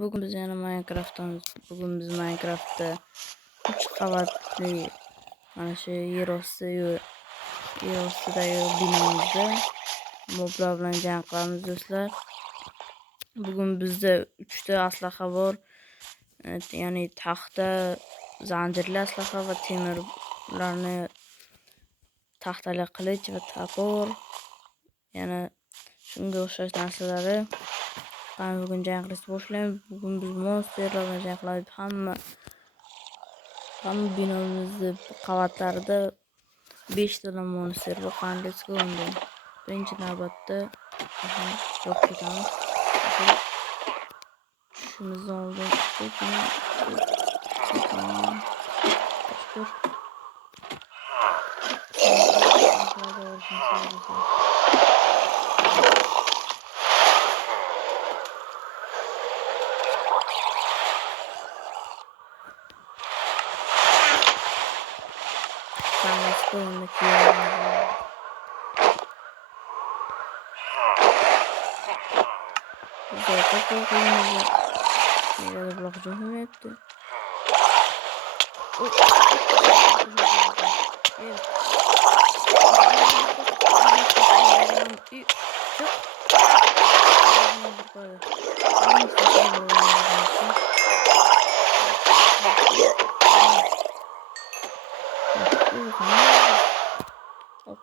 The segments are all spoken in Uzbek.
Bugün biz yana Minecraft'tayız. Bugün biz Minecraft'ta 3 qavatli mana shu yer ostidagi binomizda moblar bilan jang qilamiz do'stlar. Bugun bizda 3 ta aslaha bor. Ya'ni taxta, zanjirli aslaha va temirlarni taxtali qilich va topor. Yana shunga o'xshash narsalari. Qani bugun jang qilishni boshlaymiz. Bugun biz monsterlar bilan jang qilamiz. Hamma binomizni qavatlarida 5 ta monster bor. Qani let's go endi. Birinchi navbatda yo'q ketamiz. Tushimizni oldik. Negadir blok yaptı.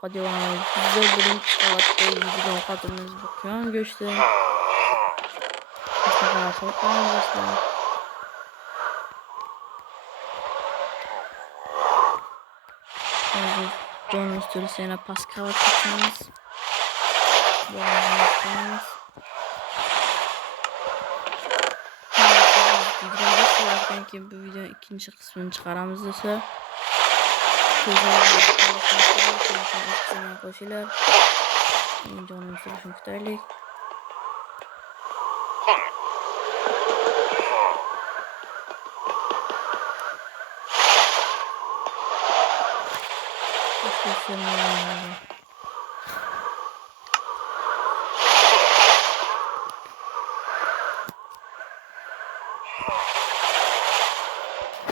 Hadi bakalım. Güzel bölüm çıkarttı. Videodan katılımız bakıyorum. Göçtü. Mustafa çok arkadaşlar. John üstüne Pascal atacağız. Belki bu videonun ikinci kısmını çıkaramız ise koşular. John'un üstüne kutaylık.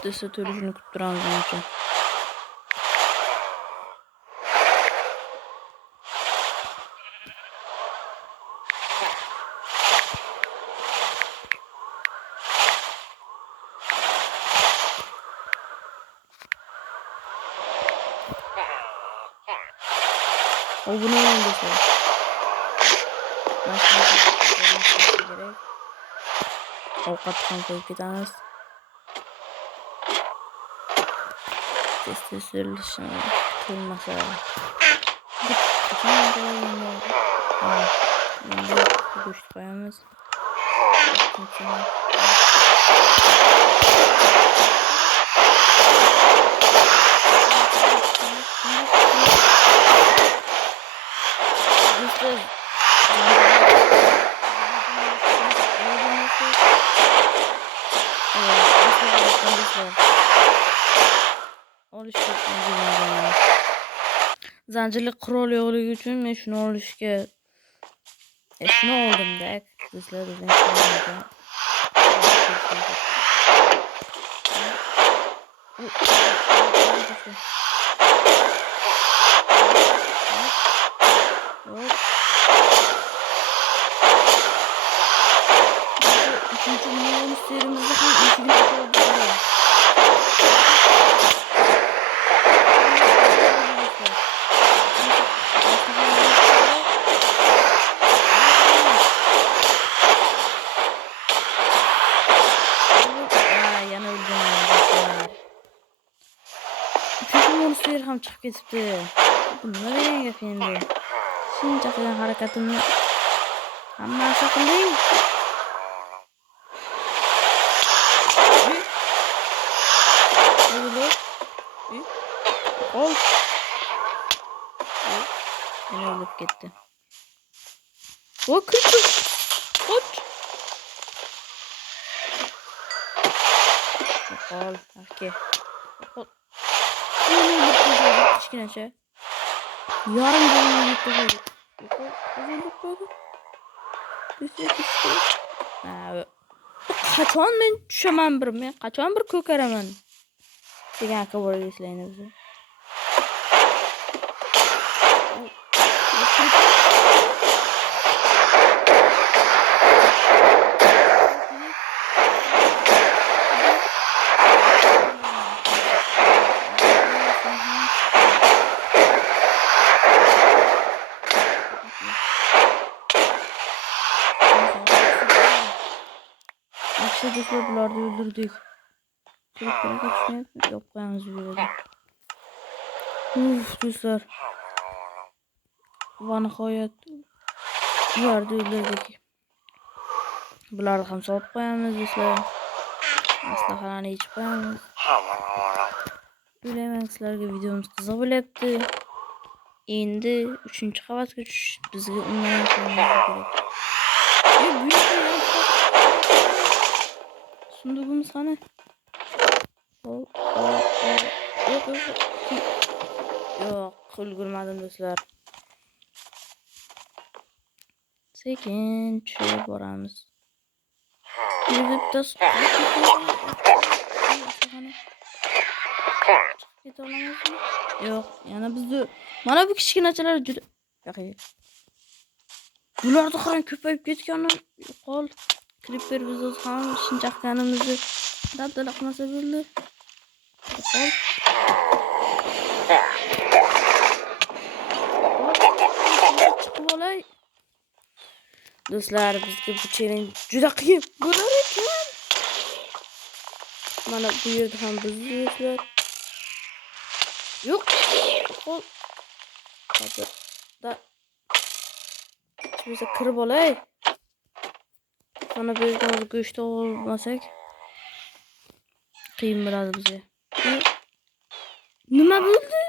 Dese törüşünü kutturan için. O bunu öndesi. Başka gerek. Avukat koyup gideriz. Testi sürülüşünü kırmasa. Şimdi güç koyamız. Zanjirli qurol yo'qligi uchun men shuni olishga shuni oldim-da. Sizlar bizning üçüncü monsterimizi ham eshigini ochib monster ham chiqib ketibdi. Bu nima degan gap endi? Shuncha qilgan harakatimni hammasi qilding. Ol. Yine ölüp gitti. O kötü. Koç. Ol. Okey. Ol. Yine ölüp gitti. Kiçkine şey. Yarım canına gitti. Ölüp böyle. Düştü. Ha. qachon men tushaman men qachon bir ko'karaman degan aka bor eslayni bizni. Do'stlar bularni o'ldirdik. Kirib ketishmayapti. Yo'q qo'yamiz bu yerda. Do'stlar. Va nihoyat bularni o'ldirdik. Bularni ham sotib qo'yamiz do'stlar. Maslahatlarni yechib qo'yamiz. O'ylayman sizlarga videomiz qiziq bo'lyapti. Endi 3-qavatga tushish bizga undan kerak. Sundug'imiz qani? Yo'q, ulgurmadim do'stlar. Sekin tushib boramiz. Yo'q, yana bizni mana bu kichkinachalar juda bularni qarang ko'payib ketganini yo'qol. Creeper biz o'z ham shinchaqkanimizni dabdala qilmasa bo'ldi. Yo'qol. Chiqib olay. Do'stlar, bizga bu challenge juda qiyin bo'lar ekan. Mana bu yerda ham bizlar. Yo'q. Qo'l. Da. Biza kirib olay. Mana bu yerda go'sht olmasak qiyin bo'ladi bizga. Nima bo'ldi?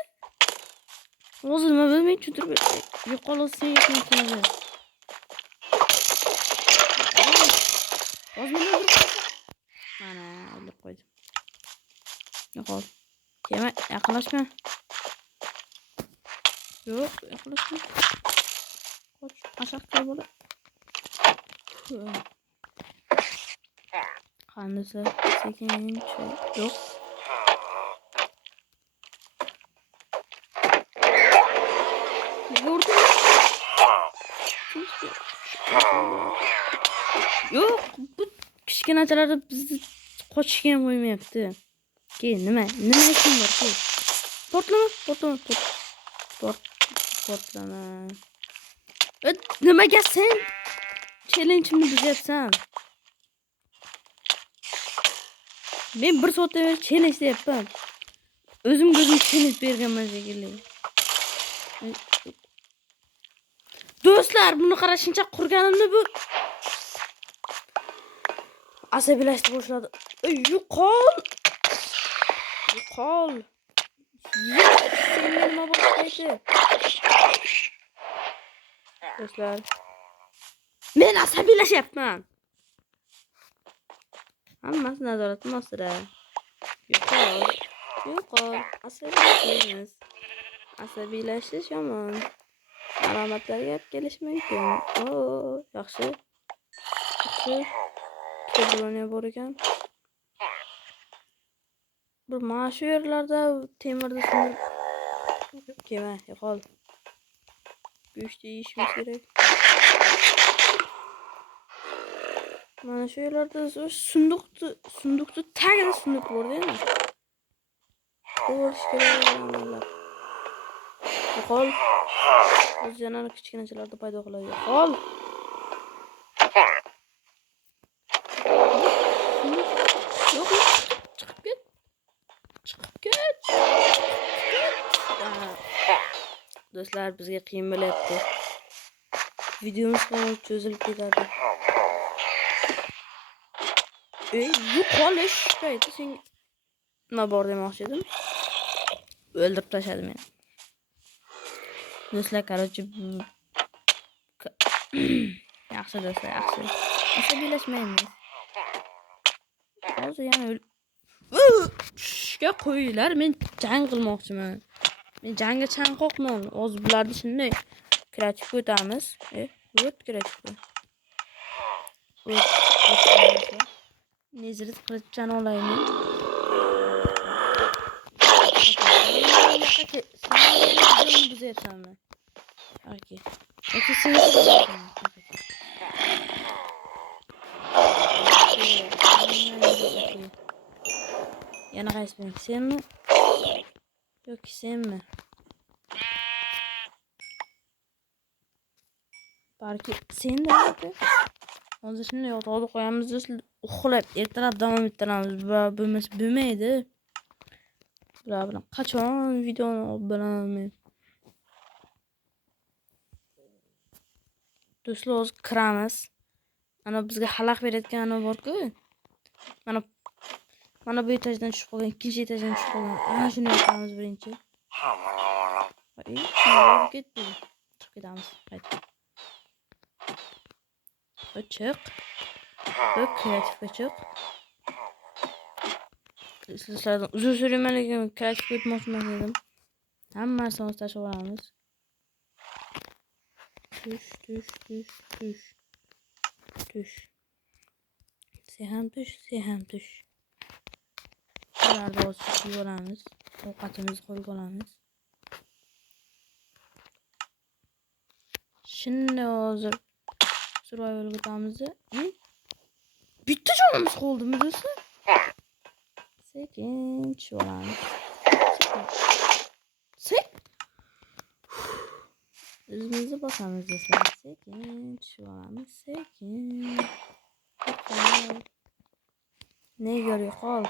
Hozir nima bo'lmay tushuntirib bersak. Yo'qolsa ekan. Mana olib qo'ydim. Yo'qol. Kema yaqinlashma. Yo'q, yaqinlashma. Qoch, ashaqqa bo'la. Qandisi sekin yo'q. Yo'q, bu kichkinachalar bizni qochishga ham qo'ymayapti. Keyin nima ishim bor ku? Portlama. Nimaga sen challenge'imni buzyapsan? Men bir soatda challenge deyapman. O'zim challenge berganman shekilli. Do'stlar, buni qarashingcha qurganimni bu asabiylashib boshladi. Yo'qol. Sen nima boshlaydi? Do'stlar, men asabiylashyapman. Hammasi nazoratim ostida. Yo'qol. Asabiylashish. Asabiylashish yomon. Alomatlarga olib kelish mumkin. Yaxshi. Kebuloniya bor ekan. Bir mana shu yerlarda temirni sindirib kema, yo'qol. Go'sht yeyishimiz kerak. Mana shu yerlarda sunduqni tagida sunduq bor-da. Bo'lish kerak bo'lganlar. Yo'qol. O'z yana kichkinachalarda paydo qiladi. Yo'qol. Yo'q, chiqib ket. Do'stlar, bizga qiyin bo'lyapti. Videomiz ham cho'zilib ketadi. Yo'qolish payti sen nima bor demoqchi edim. O'ldirib tashladi meni. Do'stlar, короче, yaxshi do'stlar, yaxshi. Asabiylashmaymiz. Hozir yana tushga qo'yinglar, men jang qilmoqchiman. Men jangga chanqoqman. Hozir bularni shunday kreativ o'tamiz. O't kreativ. Nezrit qilichchani olaymi? Sen videoni buzyapsanmi? Aka. Aka sen buzyapsanmi? Yana qaysi biring? Senmi? Yoki senmi? Balki sen de aka. Hozir shunday yotoqda qo'yamiz do'stlar. Uxlab ertalab davom ettiramiz va bo'lmaydi. Bular bilan qachon videoni olib boraman? Do'stlar hozir kiramiz. Ana bizga xalaq berayotgan ana bor-ku. Mana bu etajdan tushib qolgan, ikkinchi etajdan tushib qolgan. Ana shuni yapamiz birinchi. Voy, ketdi. Chiqib ketamiz. Qaytib. Chiq. Bir kreatifga chiq. Sizlardan uzun süreyman lekin kreatif o'tmoqchiman dedim. Hammasini tashlab olamiz. Tush. Sen ham tush. Bularni o'zib olamiz. Ovqatimizni qo'lga olamiz. Şimdi hozir survival o'tamiz. Bitta jonimiz qoldimi do'stlar? Sekin tushib olamiz. O'zimizni bosamiz do'stlar. Sekin tushib olamiz. Sekin. Nega yo'qol?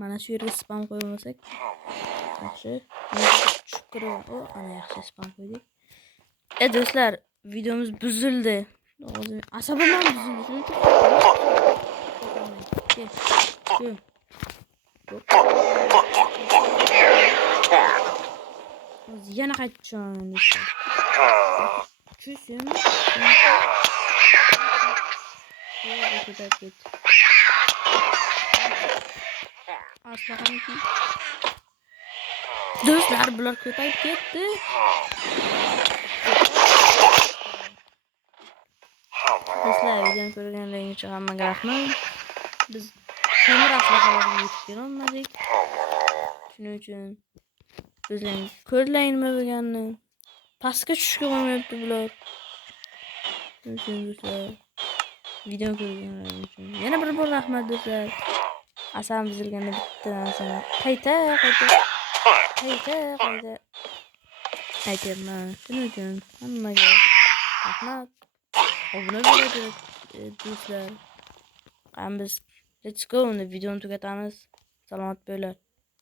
Mana shu yerga spam qo'ymasak yaxshi. Tushib kiraman. Ana yaxshi spam qo'ydik. Do'stlar, videomiz buzildi. Asabimdan buzildi. Shuning yana qaytib tushaman do'stlar. Tushim. Do'stlar, bular ko'payib ketdi. Do'stlar, videoni ko'rganlaringiz uchun hammaga rahmat. Biz temir asloqalarga yetib kelolmadik. Shuning uchun bizlarni ko'rlayinmi deganni. Pastga tushishga qo'ymayapti bular. Shuning uchun do'stlar, videoni ko'rganlaringiz uchun yana bir bor rahmat do'stlar. Asam buzilganda bitta narsani qayta aytyapman. Shuning uchun hammaga rahmat. Obuna bo'ladi do'stlar. Biz let's go uni videoni tugatamiz. Salomat bo'linglar.